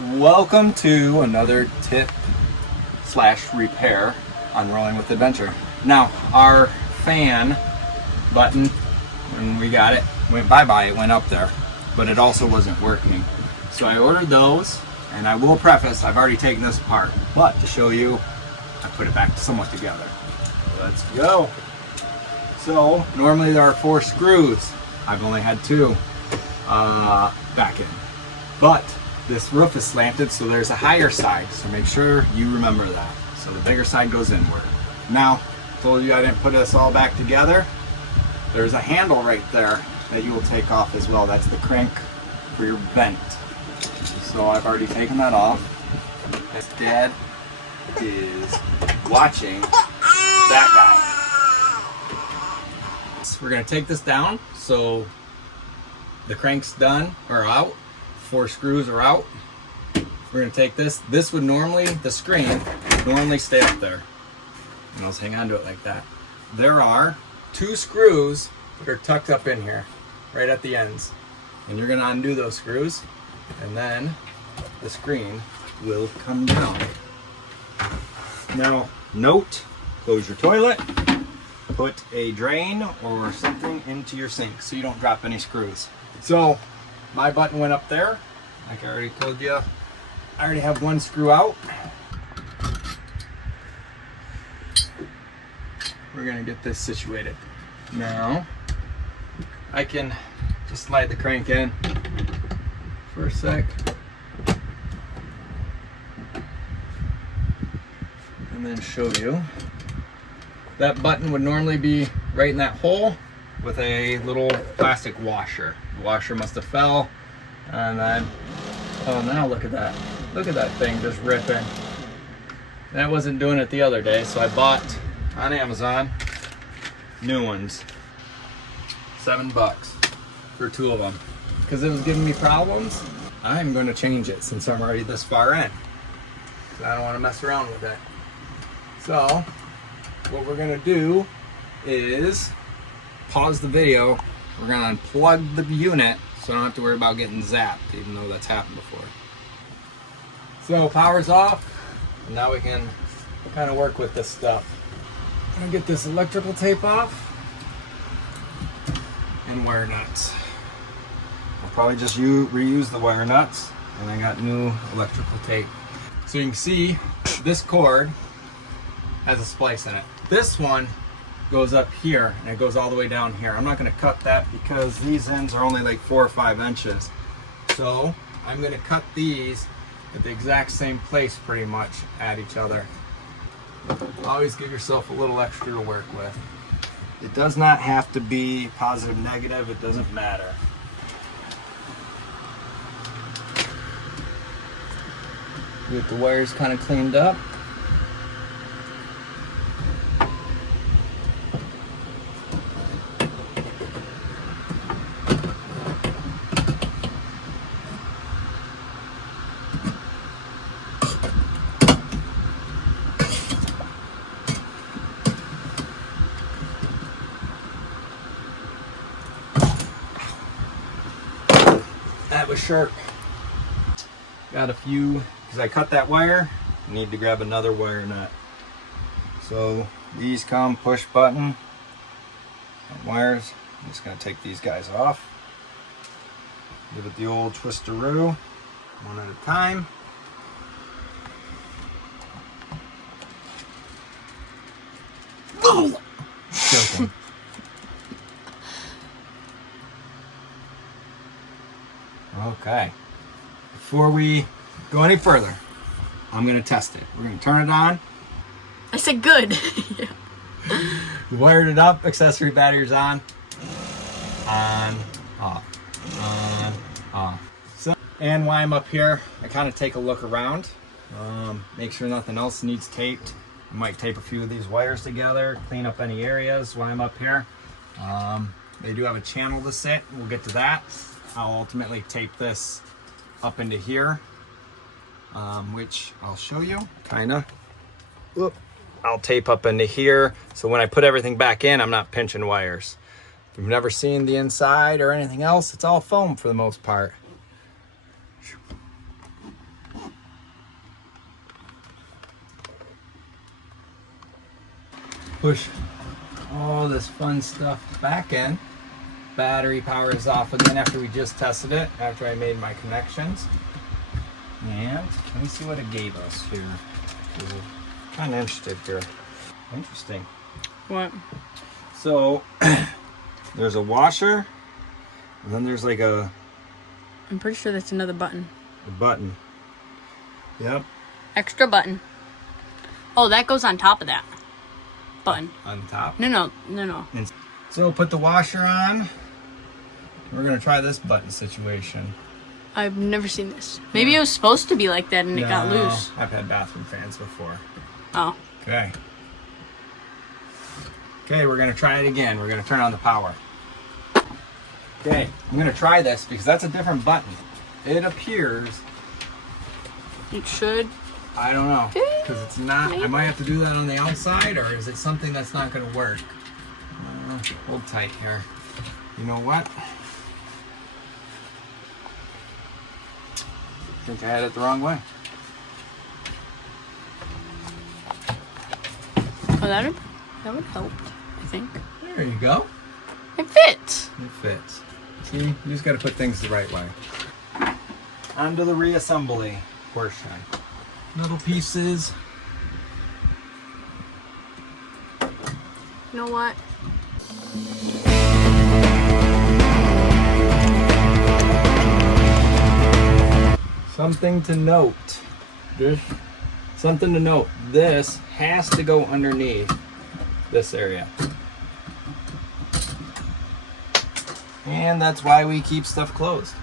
Welcome to another tip slash repair on Rolling with Adventure. Now, our fan button, when we got it, went bye-bye, it went up there, but it also wasn't working. So I ordered those, and I will preface, I've already taken this apart, but to show you, I put it back somewhat together. Let's go. So, normally there are 4 screws. I've only had 2 back in. But this roof is slanted, so there's a higher side, so make sure you remember that. So the bigger side goes inward. Now, told you I didn't put this all back together. There's a handle right there that you will take off as well. That's the crank for your vent. So I've already taken that off. As Dad is watching that guy. So we're gonna take this down. So the crank's done or out. 4 screws are out. We're gonna take this. This would normally, the screen would normally stay up there. And I'll just hang on to it like that. There are 2 screws that are tucked up in here, right at the ends. And you're gonna undo those screws, and then the screen will come down. Now, note, close your toilet, put a drain or something into your sink so you don't drop any screws. So, my button went up there, like I already told you. I already have 1 screw out. We're gonna get this situated. Now, I can just slide the crank in for a sec. And then show you. That button would normally be right in that hole with a little plastic washer. The washer must have fell, and then, oh, now look at that. Look at that thing just ripping. That wasn't doing it the other day, so I bought on Amazon new ones. $7 for 2 of them. Because it was giving me problems, I'm going to change it since I'm already this far in. So I don't want to mess around with it. So, what we're going to do is pause the video. We're going to unplug the unit so I don't have to worry about getting zapped, even though that's happened before. So power's off, and now we can kind of work with this stuff. I'm going to get this electrical tape off and wire nuts. I'll probably just reuse the wire nuts, and I got new electrical tape. So you can see this cord has a splice in it. This one goes up here and it goes all the way down here. I'm not going to cut that because these ends are only like 4 or 5 inches. So I'm going to cut these at the exact same place pretty much at each other. Always give yourself a little extra to work with. It does not have to be positive, negative, it doesn't matter. Get the wires kind of cleaned up. That was sharp. Got a few, because I cut that wire, I need to grab another wire nut. So these come push button wires. I'm just going to take these guys off. Give it the old twisteroo, one at a time. Oh! Joking. Okay, before we go any further, I'm going to test it. We're going to turn it on. I said good. Yeah. We wired it up, accessory batteries on, off, on, off. So, and while I'm up here, I kind of take a look around, make sure nothing else needs taped. I might tape a few of these wires together, clean up any areas while I'm up here. They do have a channel to sit, we'll get to that. I'll ultimately tape this up into here, which I'll show you, kinda. Whoop. I'll tape up into here, so when I put everything back in, I'm not pinching wires. If you've never seen the inside or anything else, it's all foam for the most part. push all this fun stuff back in. Battery power is off again after we just tested it, after I made my connections. And let me see what it gave us here. Kind of interested here. Interesting. What? So there's a washer, and then there's like a I'm pretty sure that's another button. button. Yep. Extra button. Oh, that goes on top of that button. On top. No. And so put the washer on. We're gonna try this button situation. I've never seen this. Maybe it was supposed to be like that and it got No, loose. I've had bathroom fans before. Oh. Okay. Okay, we're gonna try it again. We're gonna turn on the power. Okay, I'm gonna try this because that's a different button. It appears, It should. I don't know, because it's not, I Maybe. might have to do that on the outside, or is it something that's not gonna work? Hold tight here. You know what? I think I had it the wrong way. Oh, that would help, I think. There you go. It fits. It fits. See, you just gotta put things the right way. Onto the reassembly portion. Little pieces. You know what? Something to note. Something to note. This has to go underneath this area. And that's why we keep stuff closed.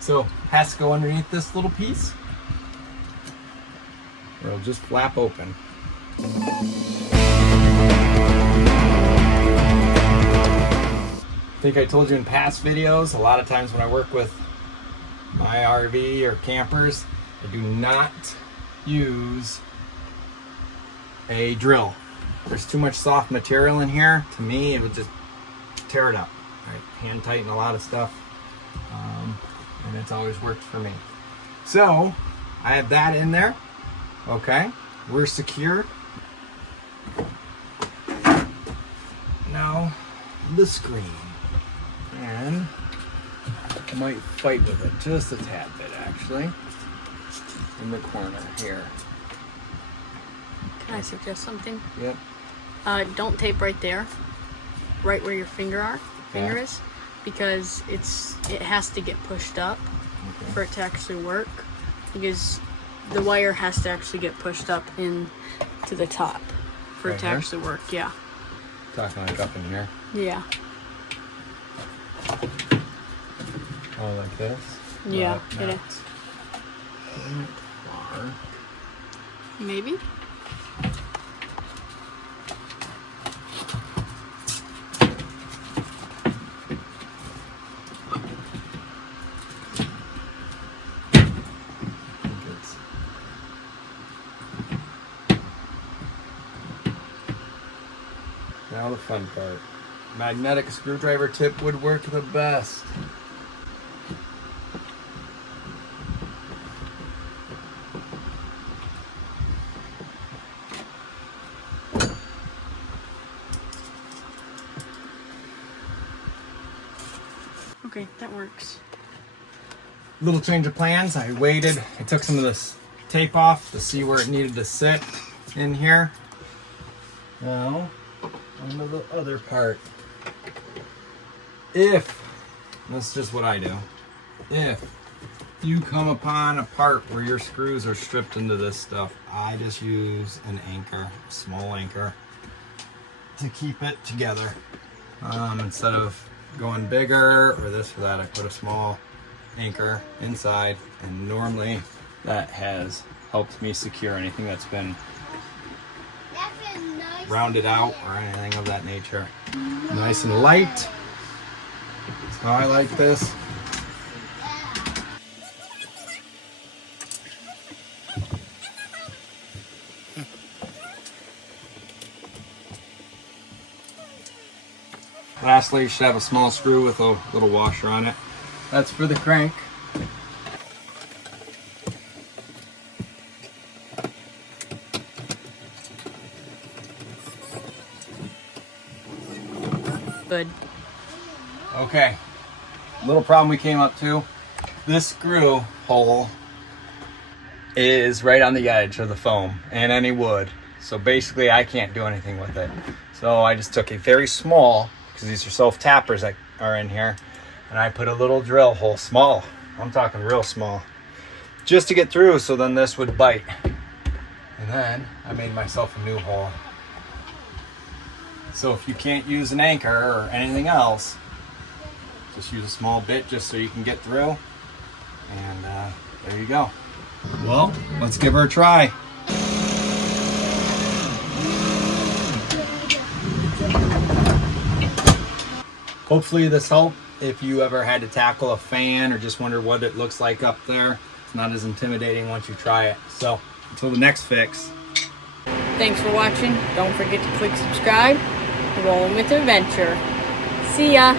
So, has to go underneath this little piece. Or it'll just flap open. I think I told you in past videos, a lot of times when I work with my RV or campers, I do not use a drill. There's too much soft material in here. To me, it would just tear it up. Right? Hand tighten a lot of stuff, and it's always worked for me. So I have that in there. Okay, we're secure. Now the screen, and I might fight with it just a tad bit, actually, in the corner here. Can I suggest something? Yep. Don't tape right there, right where your finger Yeah. is, because it has to get pushed up Okay. for it to actually work, because the wire has to actually get pushed up in to the top for Right it to here? actually work. Yeah. Talking like up in here. Yeah. Oh, like this? Yeah, But it not is. quite far. Maybe. I think it's... Now the fun part. Magnetic screwdriver tip would work the best. Okay, that works. Little change of plans. I waited. I took some of this tape off to see where it needed to sit in here. Now, on to the other part. If, that's just what I do, if you come upon a part where your screws are stripped into this stuff, I just use an anchor, a small anchor, to keep it together. Instead of going bigger or this or that, I put a small anchor inside, and normally that has helped me secure anything that's been rounded out or anything of that nature. Nice and light. That's how I like this. Lastly, you should have a small screw with a little washer on it. That's for the crank. good. Okay, little problem we came up to. This screw hole is right on the edge of the foam and any wood. So basically I can't do anything with it. So I just took a very small, because these are self-tappers that are in here, and I put a little drill hole, small, I'm talking real small, just to get through so then this would bite. And then I made myself a new hole. So if you can't use an anchor or anything else, just use a small bit just so you can get through. And there you go. Well, let's give her a try. Hopefully this helped. If you ever had to tackle a fan or just wonder what it looks like up there, it's not as intimidating once you try it. So until the next fix. Thanks for watching. Don't forget to click subscribe. Rolling with Adventure. See ya.